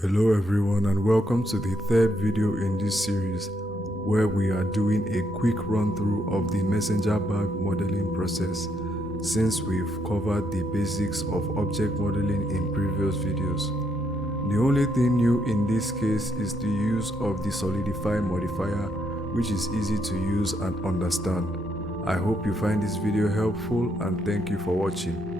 Hello everyone, and welcome to the third video in this series where we are doing a quick run through of the messenger bag modeling process, since we've covered the basics of object modeling in previous videos. The only thing new in this case is the use of the solidify modifier, which is easy to use and understand. I hope you find this video helpful and thank you for watching.